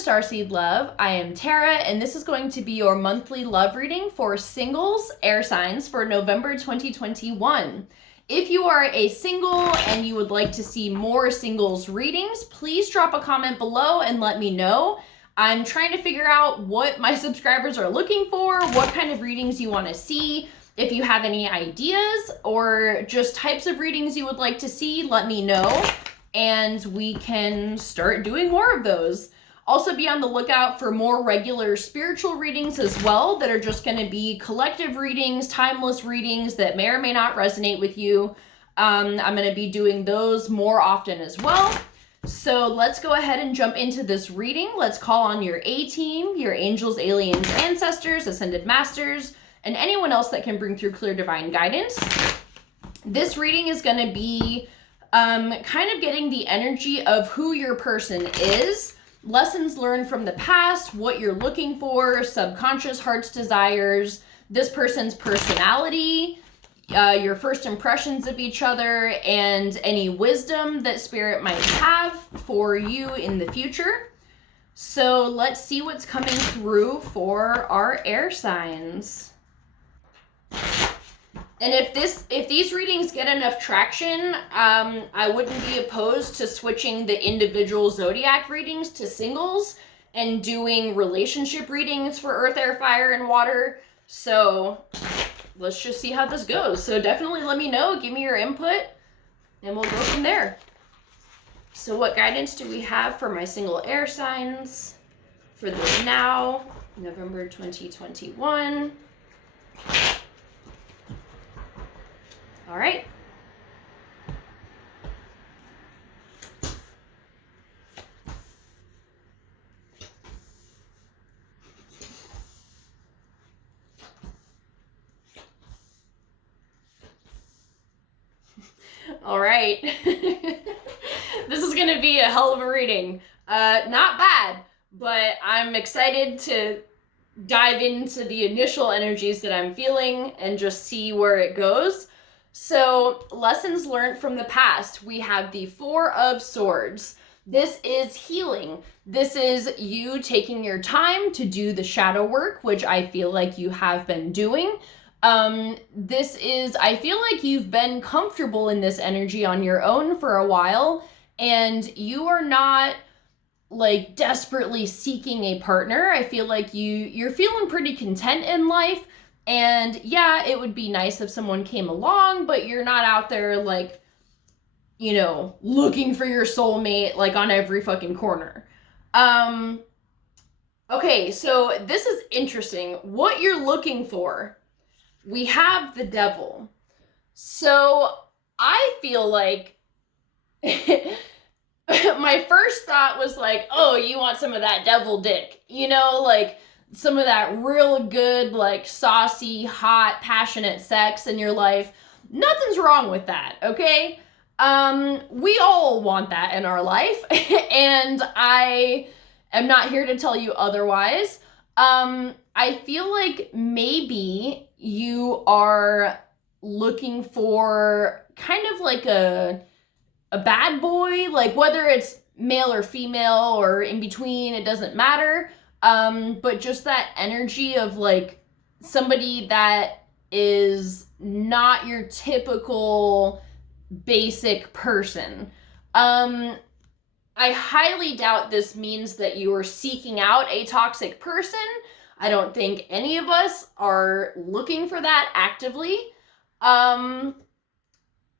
Starseed Love. I am Tara, and this is going to be your monthly love reading for singles air signs for November 2021. If you are a single and you would like to see more singles readings, please drop a comment below and let me know. I'm trying to figure out what my subscribers are looking for, what kind of readings you want to see. If you have any ideas or just types of readings you would like to see, let me know, and we can start doing more of those. Also be on the lookout for more regular spiritual readings as well that are just going to be collective readings, timeless readings that may or may not resonate with you. I'm going to be doing those more often as well. So let's go ahead and jump into this reading. Let's call on your A-team, your angels, aliens, ancestors, ascended masters, and anyone else that can bring through clear divine guidance. This reading is going to be kind of getting the energy of who your person is, lessons learned from the past, what you're looking for, subconscious heart's desires, this person's personality, your first impressions of each other, and any wisdom that spirit might have for you in the future. So let's see what's coming through for our air signs. And if these readings get enough traction, I wouldn't be opposed to switching the individual zodiac readings to singles and doing relationship readings for earth, air, fire, and water. So let's just see how this goes. So definitely let me know, give me your input, and we'll go from there. So what guidance do we have for my single air signs for the now, November 2021? All right. All right. This is going to be a hell of a reading. Not bad, but I'm excited to dive into the initial energies that I'm feeling and just see where it goes. So, lessons learned from the past. We have the Four of Swords. This is healing. This is you taking your time to do the shadow work, which I feel like you have been doing. This is, I feel like you've been comfortable in this energy on your own for a while, and you are not like desperately seeking a partner. I feel like you're feeling pretty content in life. And yeah, it would be nice if someone came along, but you're not out there like, you know, looking for your soulmate like on every fucking corner. Okay, so this is interesting. What you're looking for, we have the Devil. So I feel like my first thought was like, oh, you want some of that devil dick, you know, like some of that real good, like saucy, hot, passionate sex in your life. Nothing's wrong with that, okay? We all want that in our life, and I am not here to tell you otherwise. I feel like maybe you are looking for kind of like a bad boy, like whether it's male or female or in between, it doesn't matter. But just that energy of like somebody that is not your typical basic person. I highly doubt this means that you are seeking out a toxic person. I don't think any of us are looking for that actively.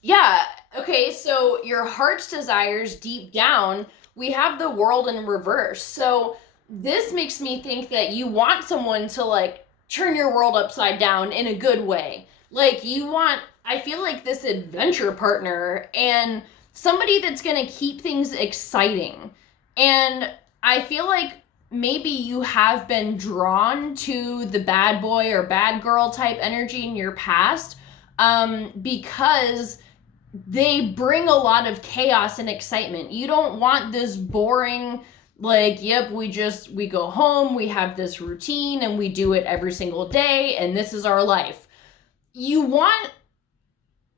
Yeah, okay, so your heart's desires deep down, we have the World in reverse. So this makes me think that you want someone to like turn your world upside down in a good way. Like you want, I feel like this adventure partner and somebody that's going to keep things exciting. And I feel like maybe you have been drawn to the bad boy or bad girl type energy in your past, because they bring a lot of chaos and excitement. You don't want this boring, like, yep, we go home, we have this routine and we do it every single day and this is our life. You want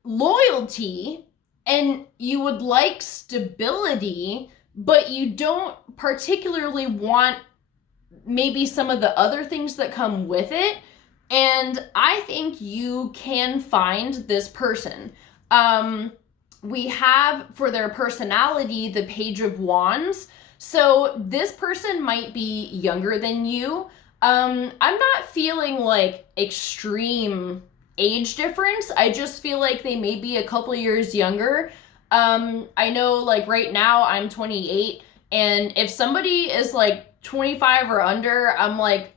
loyalty and you would like stability, but you don't particularly want maybe some of the other things that come with it. And I think you can find this person. We have for their personality the Page of Wands. So this person might be younger than you. I'm not feeling like extreme age difference. I just feel like they may be a couple years younger. I know like right now I'm 28, and if somebody is like 25 or under, I'm like,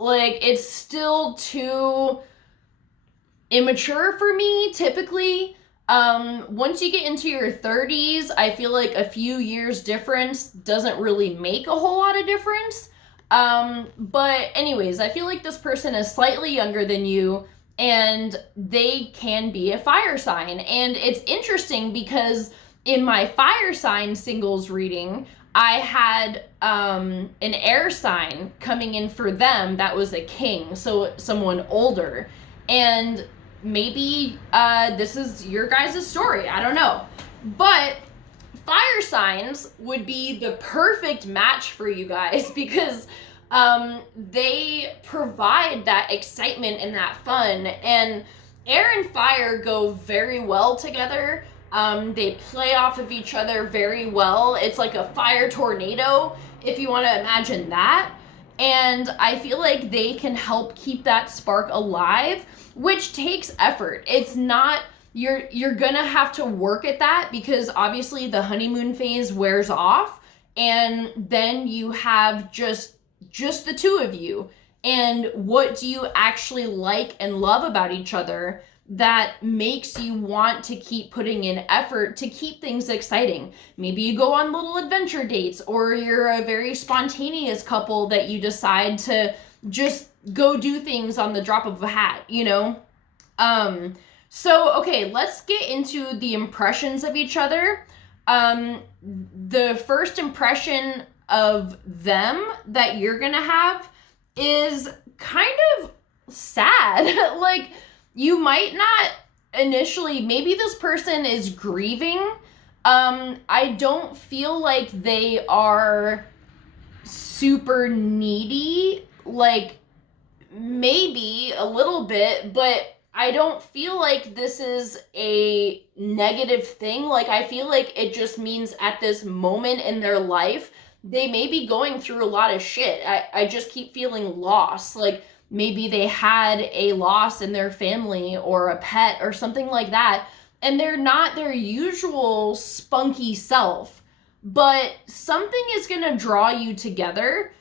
like it's still too immature for me typically. Once you get into your 30s, I feel like a few years difference doesn't really make a whole lot of difference. But anyways, I feel like this person is slightly younger than you, and they can be a fire sign. And it's interesting because in my fire sign singles reading, I had an air sign coming in for them that was a king, so someone older. And maybe this is your guys' story, I don't know. But fire signs would be the perfect match for you guys because they provide that excitement and that fun. And air and fire go very well together. They play off of each other very well. It's like a fire tornado, if you want to imagine that. And I feel like they can help keep that spark alive, which takes effort. It's not, you're gonna have to work at that because obviously the honeymoon phase wears off, and then you have just the two of you. And what do you actually like and love about each other that makes you want to keep putting in effort to keep things exciting? Maybe you go on little adventure dates, or you're a very spontaneous couple that you decide to just go do things on the drop of a hat, you know? So, okay, let's get into the impressions of each other. The first impression of them that you're gonna have is kind of sad. Like, you might not initially, maybe this person is grieving. I don't feel like they are super needy, like maybe a little bit, but I don't feel like this is a negative thing. Like, I feel like it just means at this moment in their life, they may be going through a lot of shit. I just keep feeling lost. Like, maybe they had a loss in their family or a pet or something like that, and they're not their usual spunky self, but something is gonna draw you together.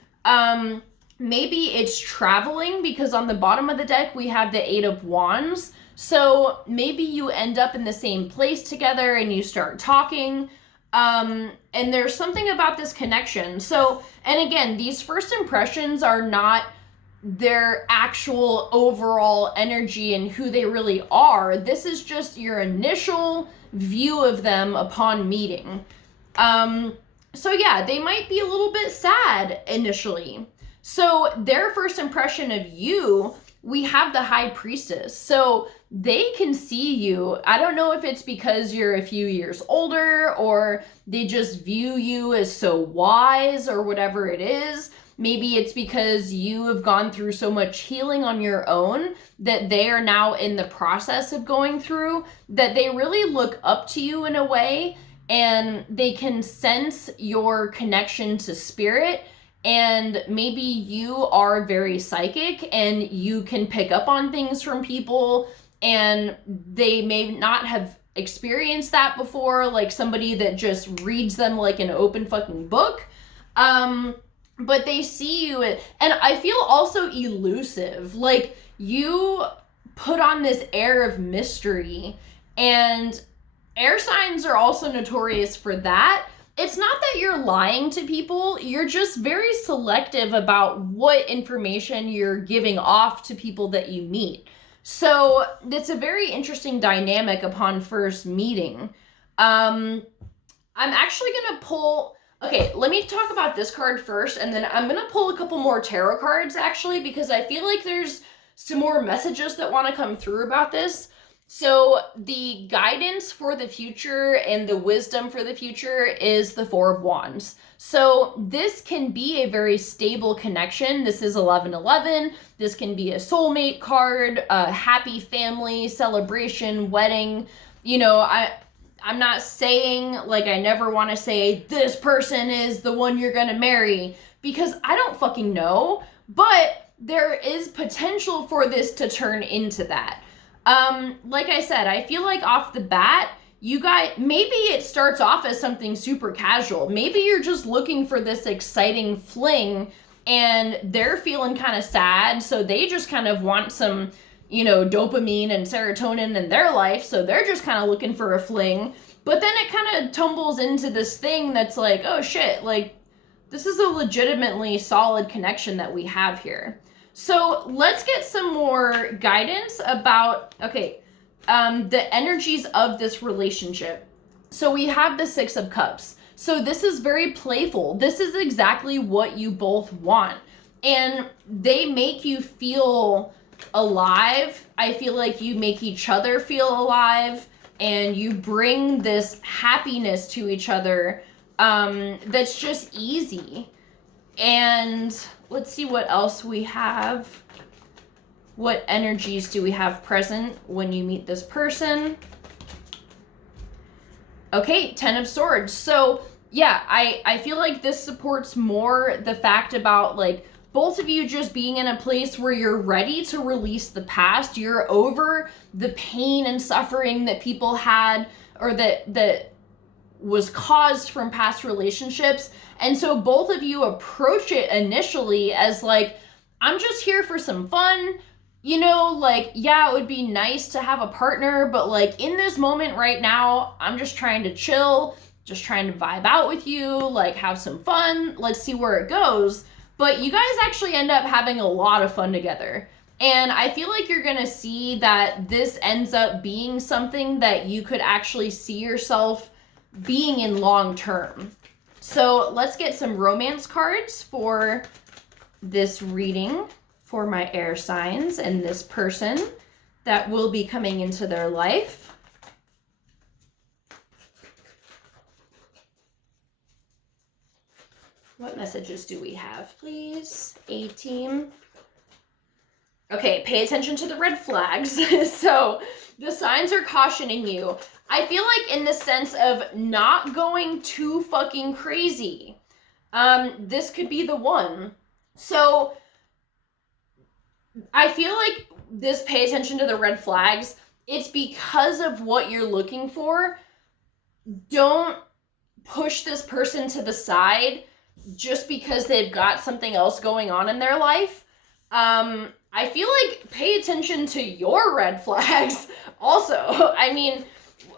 Maybe it's traveling, because on the bottom of the deck we have the Eight of Wands. So maybe you end up in the same place together and you start talking. And there's something about this connection. So, and again, these first impressions are not their actual overall energy and who they really are. This is just your initial view of them upon meeting. So yeah, they might be a little bit sad initially. So their first impression of you, we have the High Priestess. So they can see you. I don't know if it's because you're a few years older, or they just view you as so wise, or whatever it is. Maybe it's because you have gone through so much healing on your own that they are now in the process of going through, that they really look up to you in a way, and they can sense your connection to spirit. And maybe you are very psychic and you can pick up on things from people, and they may not have experienced that before, like somebody that just reads them like an open fucking book. But they see you, and I feel also elusive. Like, you put on this air of mystery, and air signs are also notorious for that. It's not that you're lying to people, you're just very selective about what information you're giving off to people that you meet. So it's a very interesting dynamic upon first meeting. I'm actually gonna pull, okay, let me talk about this card first, and then I'm gonna pull a couple more tarot cards actually, because I feel like there's some more messages that wanna come through about this. So the guidance for the future and the wisdom for the future is the Four of Wands. So this can be a very stable connection. This is 1111. This can be a soulmate card, a happy family celebration, wedding. You know, I'm not saying, like, I never want to say this person is the one you're going to marry, because I don't fucking know, but there is potential for this to turn into that. Like I said, I feel like off the bat, you guys, maybe it starts off as something super casual. Maybe you're just looking for this exciting fling and they're feeling kind of sad, so they just kind of want some, you know, dopamine and serotonin in their life, so they're just kind of looking for a fling. But then it kind of tumbles into this thing that's like, oh shit, like, this is a legitimately solid connection that we have here. So let's get some more guidance about, the energies of this relationship. So we have the Six of Cups. So this is very playful. This is exactly what you both want. And they make you feel alive. I feel like you make each other feel alive, and you bring this happiness to each other that's just easy. And let's see what else we have. What energies do we have present when you meet this person? Okay, Ten of Swords. So yeah, I feel like this supports more the fact about, like, both of you just being in a place where you're ready to release the past. You're over the pain and suffering that people had, or that was caused from past relationships. And so both of you approach it initially as like, I'm just here for some fun. You know, like, yeah, it would be nice to have a partner, but like in this moment right now, I'm just trying to chill, just trying to vibe out with you, like have some fun. Let's see where it goes. But you guys actually end up having a lot of fun together. And I feel like you're going to see that this ends up being something that you could actually see yourself being in long term. So let's get some romance cards for this reading for my air signs and this person that will be coming into their life. What messages do we have, please? A-team. Okay, pay attention to the red flags. So the signs are cautioning you. I feel like in the sense of not going too fucking crazy. This could be the one. So I feel like this pay attention to the red flags, it's because of what you're looking for. Don't push this person to the side just because they've got something else going on in their life. I feel like pay attention to your red flags also. I mean,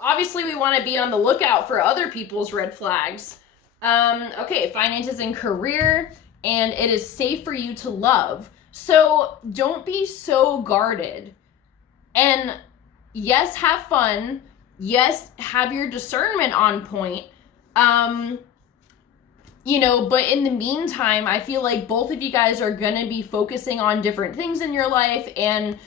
obviously we want to be on the lookout for other people's red flags. Okay, finances and career, and it is safe for you to love. So don't be so guarded. And yes, have fun. Yes, have your discernment on point. You know, but in the meantime, I feel like both of you guys are going to be focusing on different things in your life, and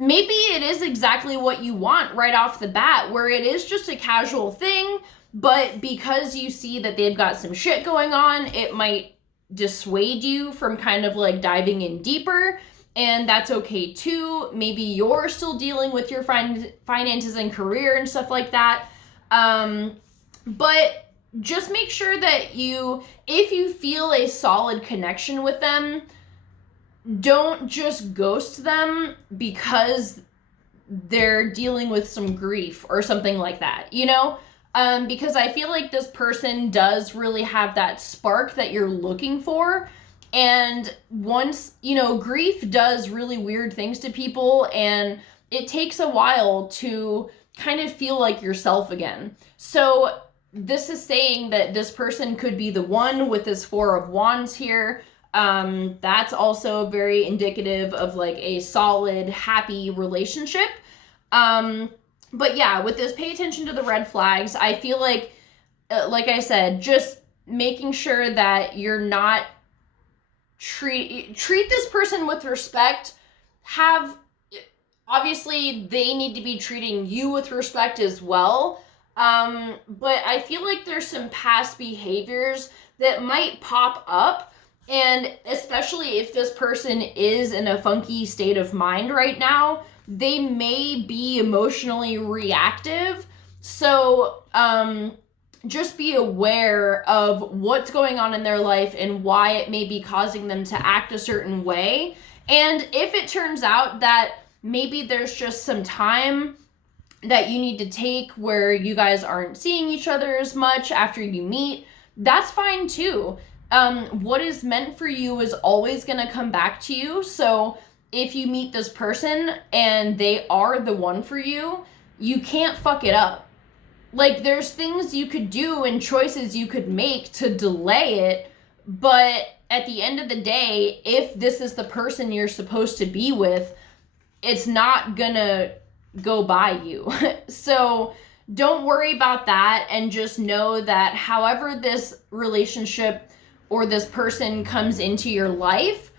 maybe it is exactly what you want right off the bat, where it is just a casual thing, but because you see that they've got some shit going on, it might dissuade you from kind of like diving in deeper, and that's okay too. Maybe you're still dealing with your finances and career and stuff like that. But just make sure that if you feel a solid connection with them, don't just ghost them because they're dealing with some grief or something like that, you know? Because I feel like this person does really have that spark that you're looking for. And once, you know, grief does really weird things to people, and it takes a while to kind of feel like yourself again. So this is saying that this person could be the one with this Four of Wands here. That's also very indicative of like a solid, happy relationship. But yeah, with this, pay attention to the red flags. I feel like I said, just making sure that you're not treat this person with respect. Have Obviously, they need to be treating you with respect as well. But I feel like there's some past behaviors that might pop up. And especially if this person is in a funky state of mind right now, they may be emotionally reactive. So, just be aware of what's going on in their life and why it may be causing them to act a certain way. And if it turns out that maybe there's just some time that you need to take where you guys aren't seeing each other as much after you meet, that's fine too. What is meant for you is always going to come back to you. So if you meet this person and they are the one for you, you can't fuck it up. Like, there's things you could do and choices you could make to delay it, but at the end of the day, if this is the person you're supposed to be with, it's not gonna go by you. So don't worry about that, and just know that however this relationship or this person comes into your life,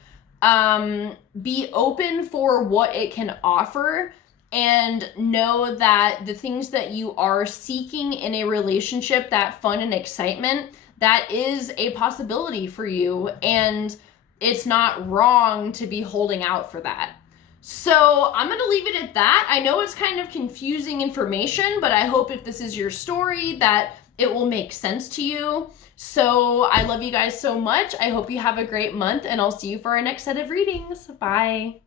be open for what it can offer, and know that the things that you are seeking in a relationship, that fun and excitement, that is a possibility for you, and it's not wrong to be holding out for that. So I'm going to leave it at that. I know it's kind of confusing information, but I hope if this is your story that it will make sense to you. So I love you guys so much. I hope you have a great month, and I'll see you for our next set of readings. Bye.